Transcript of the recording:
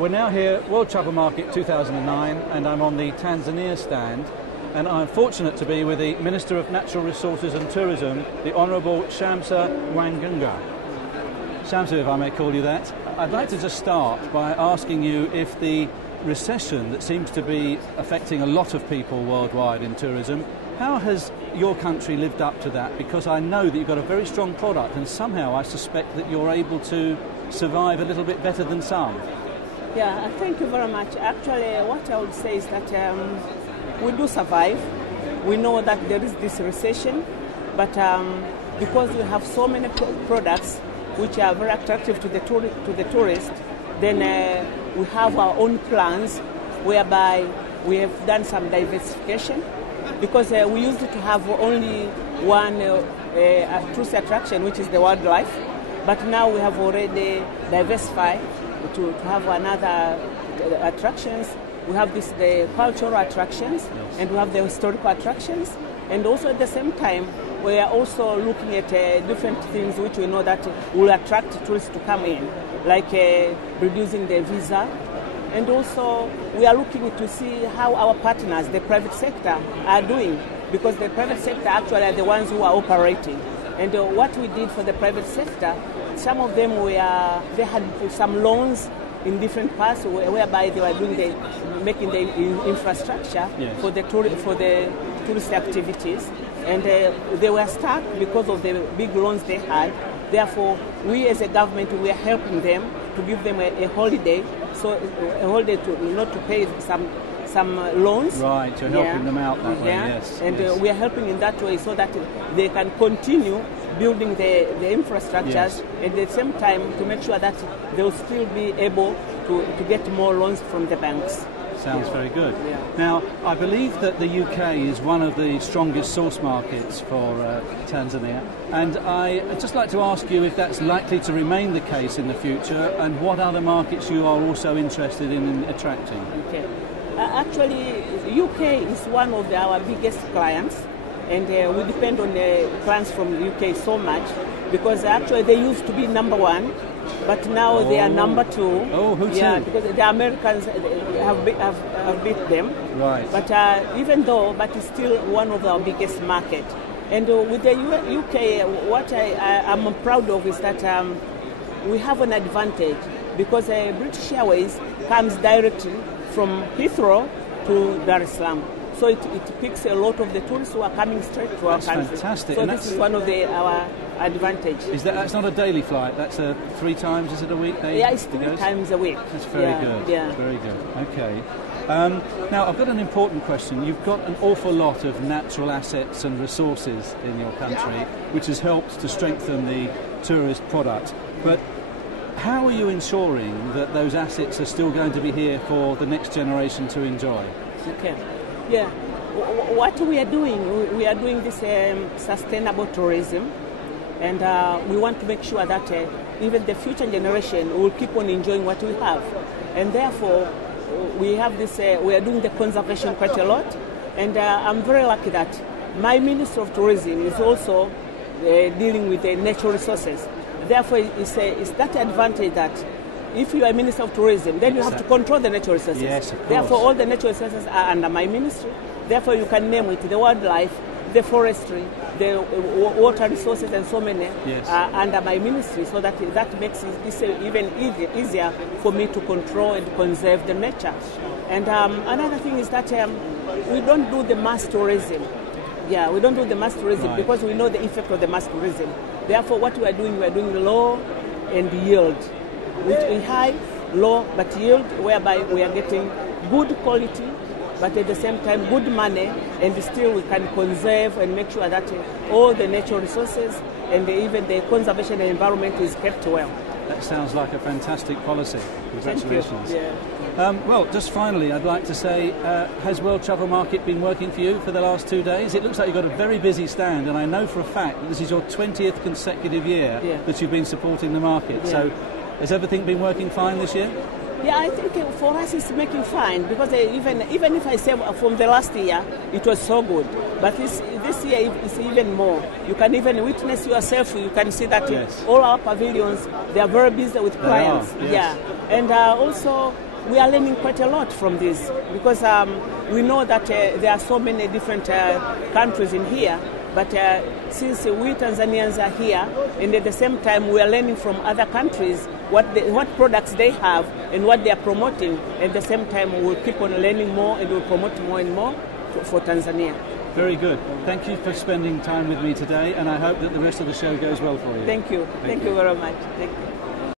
we're now here, World Travel Market 2009, and I'm on the Tanzania stand, and I'm fortunate to be with the Minister of Natural Resources and Tourism, the Honourable Shamsa Wangunga. Shamsa, if I may call you that. I'd like to just start by asking you if the recession that seems to be affecting a lot of people worldwide in tourism, how has your country lived up to that? Because I know that you've got a very strong product, and somehow I suspect that you're able to survive a little bit better than some. Yeah, thank you very much. Actually, what I would say is that we do survive. We know that there is this recession, but because we have so many products which are very attractive to the tourist, then we have our own plans whereby we have done some diversification, because we used to have only one tourist attraction, which is the wildlife, but now we have already diversified to have another attractions. We have the cultural attractions, yes, and we have the historical attractions, and also at the same time we are also looking at different things which we know that will attract tourists to come in, like reducing the visa, and also we are looking to see how our partners, the private sector, are doing, because the private sector actually are the ones who are operating. And what we did for the private sector, some of them they had some loans in different parts whereby they were making the infrastructure, yes, for the tourist activities, and they were stuck because of the big loans they had. Therefore, we as a government, we are helping them to give them a holiday, so a holiday not to pay some loans. Right, you're helping them out that way, yes. And yes, we are helping in that way so that they can continue building the infrastructures, yes, and at the same time to make sure that they'll still be able to get more loans from the banks. Sounds very good. Yeah. Now, I believe that the UK is one of the strongest source markets for Tanzania, and I'd just like to ask you if that's likely to remain the case in the future, and what other markets you are also interested in attracting. Okay. Actually, UK is one of our biggest clients, and we depend on the clients from the UK so much, because actually they used to be number one, but now they are number two. Oh, who too? Yeah, because the Americans have beat them. Right. But but it's still one of our biggest market. And with the UK, what I'm proud of is that we have an advantage, because British Airways comes directly from Heathrow to Dar es Salaam. So it picks a lot of the tourists who are coming straight to our country. That's fantastic. So this is one of our advantage. That's not a daily flight, that's 3 times, is it a week? Yeah, it's 3 times a week. That's very good. Yeah. Very good. Okay. Now, I've got an important question. You've got an awful lot of natural assets and resources in your country, which has helped to strengthen the tourist product. But how are you ensuring that those assets are still going to be here for the next generation to enjoy? Okay. Yeah. What we are doing this sustainable tourism, and we want to make sure that even the future generation will keep on enjoying what we have. And therefore, we have this. We are doing the conservation quite a lot, and I'm very lucky that my Minister of Tourism is also dealing with the natural resources. Therefore, it's that advantage that if you are Minister of Tourism, then you have to control the natural resources. Yes, of course. Therefore, all the natural resources are under my ministry. Therefore, you can name it the wildlife, the forestry, the water resources, and so many, yes, are under my ministry. So that makes it even easier for me to control and conserve the nature. And another thing is that we don't do the mass tourism. Yeah, we don't do the mass tourism, right, because we know the effect of the mass tourism. Therefore, what we are doing low and yield, which is high, low, but yield, whereby we are getting good quality, but at the same time good money, and still we can conserve and make sure that all the natural resources and even the conservation and environment is kept well. That sounds like a fantastic policy. Congratulations. Yeah. Well, just finally, I'd like to say, has World Travel Market been working for you for the last 2 days? It looks like you've got a very busy stand, and I know for a fact that this is your 20th consecutive year, yeah, that you've been supporting the market. Yeah. So has everything been working fine this year? Yeah, I think for us it's making fine, because even if I say from the last year, it was so good. But this year is even more. You can even witness yourself. You can see that, yes, all our pavilions, they are very busy with clients. Yes. Yeah, and also we are learning quite a lot from this because we know that there are so many different countries in here, but since we Tanzanians are here, and at the same time we are learning from other countries what products they have and what they are promoting, at the same time we'll keep on learning more and we'll promote more and more for Tanzania. Very good. Thank you for spending time with me today, and I hope that the rest of the show goes well for you. Thank you. Thank you very much. Thank you.